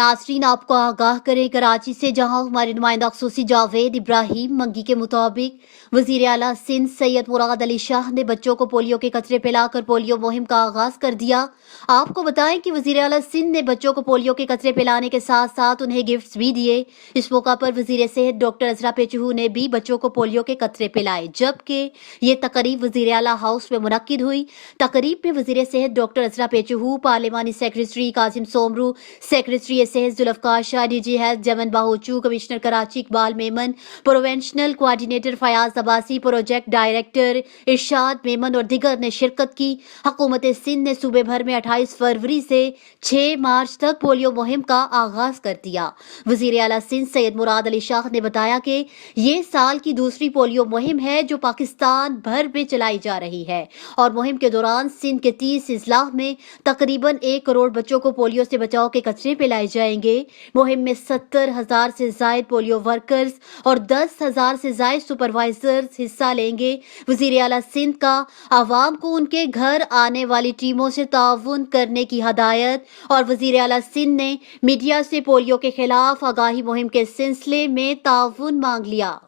नासरीन आपको आगाह करें कराची से, जहां हमारे नुमाइंदा खसूसी जावेद इब्राहिम मंगी के मुताबिक वजीर आला सिंध सैयद मुराद अली शाह ने बच्चों को पोलियो के कतरे पिलाकर पोलियो मुहिम का आगाज कर दिया। आपको बताएं कि वजीर आला सिंध ने बच्चों को पोलियो के कतरे पिलाने के साथ साथ उन्हें गिफ्ट्स भी दिए। इस मौका पर वजीर सेहत डॉक्टर अजरा पेचहू ने भी बच्चों को पोलियो के कतरे पिलाए, जबकि ये तकरीब वजीर आला हाउस में मुनक्किद हुई। तकरीब में वजीर सेहत डॉक्टर अजरा पेचहू, पार्लिमानी सेक्रेटरी कासिम सोमरू, सेक्रेटरी सेहत Zulfiqar Shah, DG health Jumman Bahoto, commissioner Karachi Iqbal Memon, provincial coordinator Fayyaz Abbasi, project director Irshad Memon और दिगर ने शिरकत की। हुकूमत सिंध ने सूबे भर में 28 फरवरी से 6 मार्च तक पोलियो मुहिम का आगाज कर दिया। वजीर आला सिंध सैयद मुराद अली शाह ने बताया कि ये साल की दूसरी पोलियो मुहिम है जो पाकिस्तान भर में चलाई जा रही है और मुहिम के दौरान सिंध के 30 अजला में तकरीबन 1 करोड़ बच्चों को पोलियो से बचाव के कचरे पिलाए जाएंगे। मुहिम में 70,000 से जायद पोलियो वर्कर्स और 10,000 से जायद सुपरवाइजर्स हिस्सा लेंगे। वजीर आला सिंध का आवाम को उनके घर आने वाली टीमों से ताउन करने की हदायत। और वजीर आला सिंध ने मीडिया से पोलियो के खिलाफ आगाही मुहिम के सिलसिले में ताउन मांग लिया।